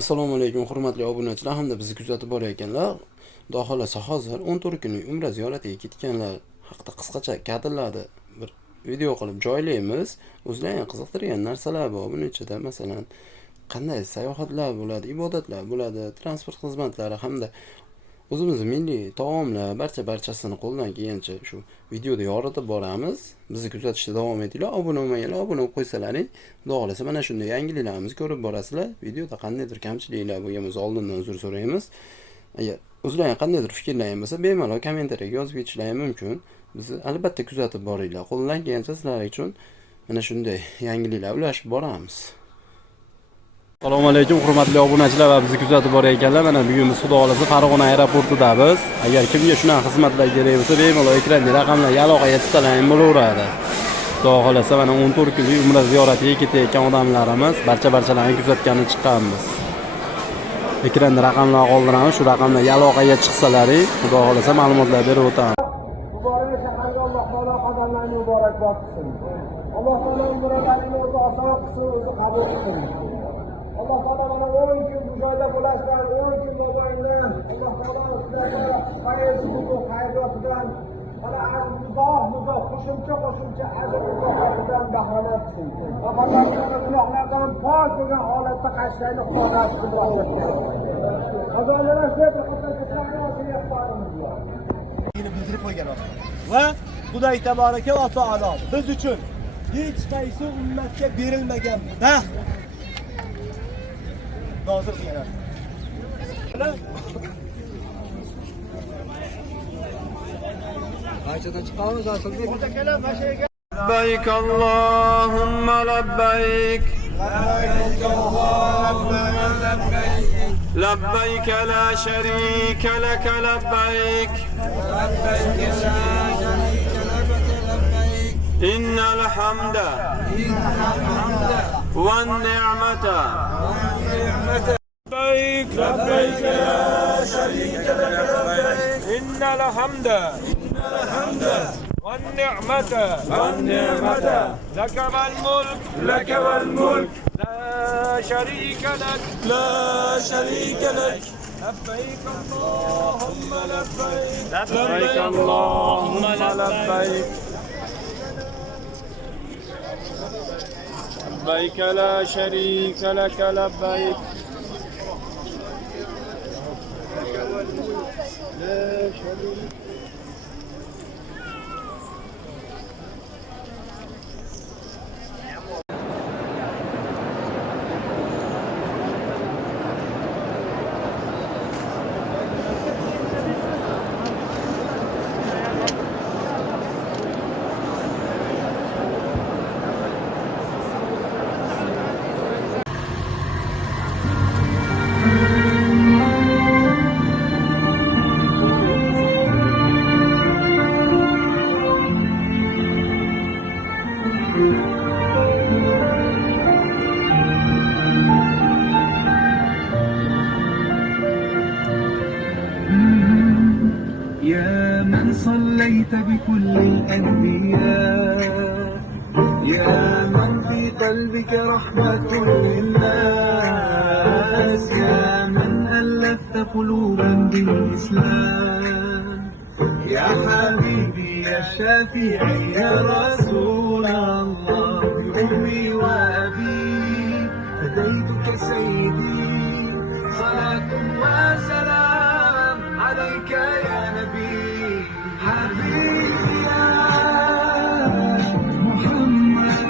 Assalomu alaykum hurmatli obunachilar hamda bizni kuzatib borayotganlar. Xudo xolasa hozir 14 kunlik umra ziyoratiga ketganlar haqida qisqacha kadrlarni bir video qilib joylaymiz. O'zlarini qiziqtirgan narsalar bor. Buning ichida masalan qanday sayohatlar bo'ladi, ibodatlar bo'ladi, transport xizmatlari hamda o'zimiz milliy taomlar barchasini qo'ldan kelgancha shu videoda yoritib boramiz. Bizni kuzatishda davom etinglar. Obuna bo'lmaganlar obuna bo'lib qo'ysalaring. Xudo xolasa mana shunday yangiliklarimizni ko'rib borasizlar. Videoda qandaydir kamchiliklar bo'lgan bo'lsa oldindan uzr so'raymiz. Agar o'zlaring qandaydir fikrlaringiz bo'lsa bemalol kommentariyaga yozib ketishlaring mumkin. Bizni albatta kuzatib boringlar. Qo'ldan kelgancha sizlar uchun mana shunday yangiliklar ulashib boramiz. Assalomu alaykum hurmatli obunachilar va bizni kuzatib borayotganlar. Mana bugun biz Xudo xolasa Farg'ona aeroportidamiz. Agar kimga shunaqa xizmatlar kerak bo'lsa, bemalol ekrandagi raqamlarga aloqaga chiqsalaring bo'laveradi. Xudo xolasa mana 14 kunlik umra ziyoratiga ketayotgan odamlarimiz barchalarni kuzatgani chiqqanmiz. Ekranda raqamlar qoldiramiz, shu raqamlarga aloqaga chiqsalaring, Xudo xolasa ma'lumotlar berib o'tamiz. Muborak shaharga Alloh taolo qadamlarini muborakbod qilsin. Alloh taolo umralarini o'zi oson qilsin, o'zi qabul qilsin. Alloh taolo mana 10 kun bu joyda bo'lasizlar, 10 kun mobaynida Alloh taolo sizlarga hayotdan mana muzoh qo'shimcha ajrdan bahramand qilsin. Va gunohlardan pok bo'lgan holatda qaytishlarni Xudo nasib qilsin. Va Xudoy tabaraka va taolo biz uchun hech qaysi ummatga berilmagan baxt nozil qilgan. Aychadan chiqamiz aslida. لبيك اللهم لبيك لبيك لا شريك لك لبيك إن الحمد والنعمة لبيك لبيك لا شريك لك لبيك إن الحمد والنعمة لك والملك لا شريك لك لبيك اللهم لبيك اللهم لبيك لبيك لا شريك لك لبيك لا شريك يا من صليت بكل الأنبياء يا من في قلبك رحمة للناس يا من ألفت قلوبا بالإسلام يا حبيبي يا شافعي يا رسول الله بأمي وأبي فديتك سيدي صلاة وسلام عليك يا نبي حبيبي يا محمد.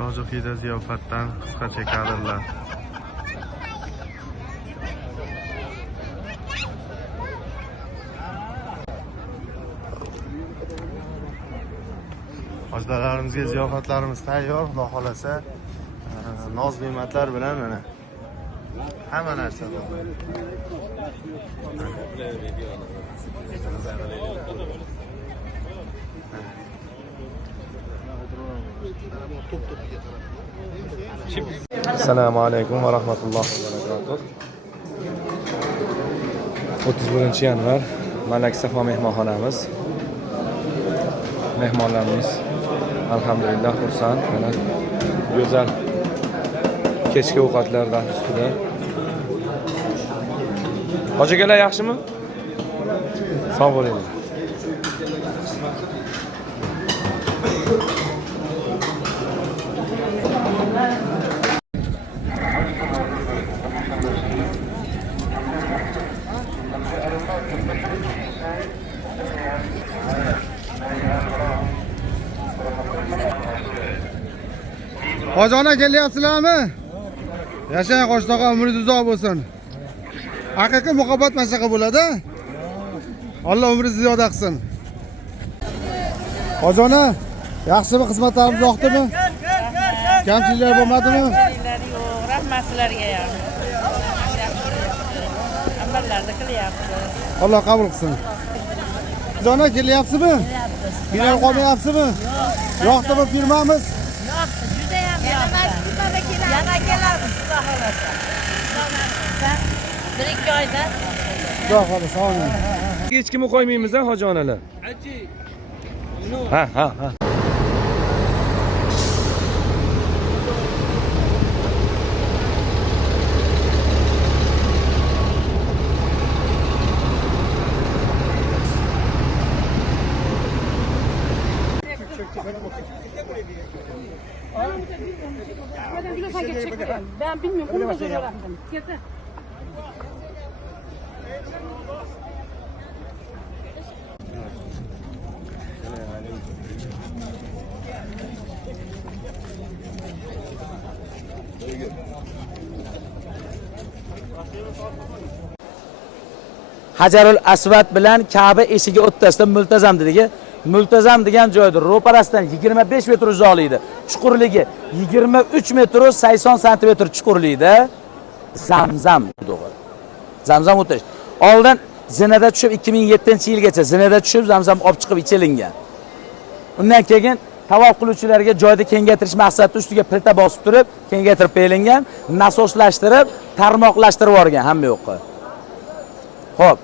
Ro'zafida ziyofatdan qisqacha kadrlar. Hojdalarimizga ziyofatlarimiz tayyor, xudo xolasa. Noz ne'matlar bilan mana hamma narsa bor. Assalomu alaykum va rahmatullohi va barakatuh. 31-yanvar Malak Safo mehmonxonamiz. Mehmonlarimiz alhamdulillah xursand. Mana go'zal kechki ovqatlardan ustida. Hoji akalar yaxshimi? Sog' bo'linglar. Hoji ona kelyapsizlarmi? Yashang qo'shtoqa, umringiz uzoq bo'lsin. Haqiqiy muhabbat mashaqa bo'ladi. Alloh umringizni ziyoda qilsin. Hoji ona, yaxshimi, xizmatlarimiz yoqdimi? Kamchiliklar bo'lmadimi? Yo'q, rahmat sizlarga ham. Amallarni qilyapti. Alloh qabul qilsin. Hoji ona kelyapsizmi? Final qolmayapsizmi? Yoqdimi firmamiz? Yo'qdi, juda ham yoqdi. Yana kelamiz, xudo xolasa. Bir-ikki oyda. Xudo xolasa, amin. Hech kimni qo'ymaymiz ha, hoji onalar. Ha. Ben bilmiyorum, onu da zor öğrendim. Yeter. Hajarul Asvad bilan Ka'ba eshigi o'rtasida multazam dediga, multazam degan joydir. Ro'parasidan 25 metr uzoqlikda, chuqurligi 23 metr 80 santimetr chuqurlikda Zamzam to'g'ri. Zamzam o'tish. Oldin zinada tushib 2007-yilgacha zinada tushib Zamzam olib chiqib ichilingan. Undan keyin tavof qiluvchilarga joyni kengaytirish maqsadida ustiga pilta bosib turib, kengaytirib berilgan, nasoslashtirib, tarmoqlashtirib yuborgan hamma yo'qqa. Xo'p,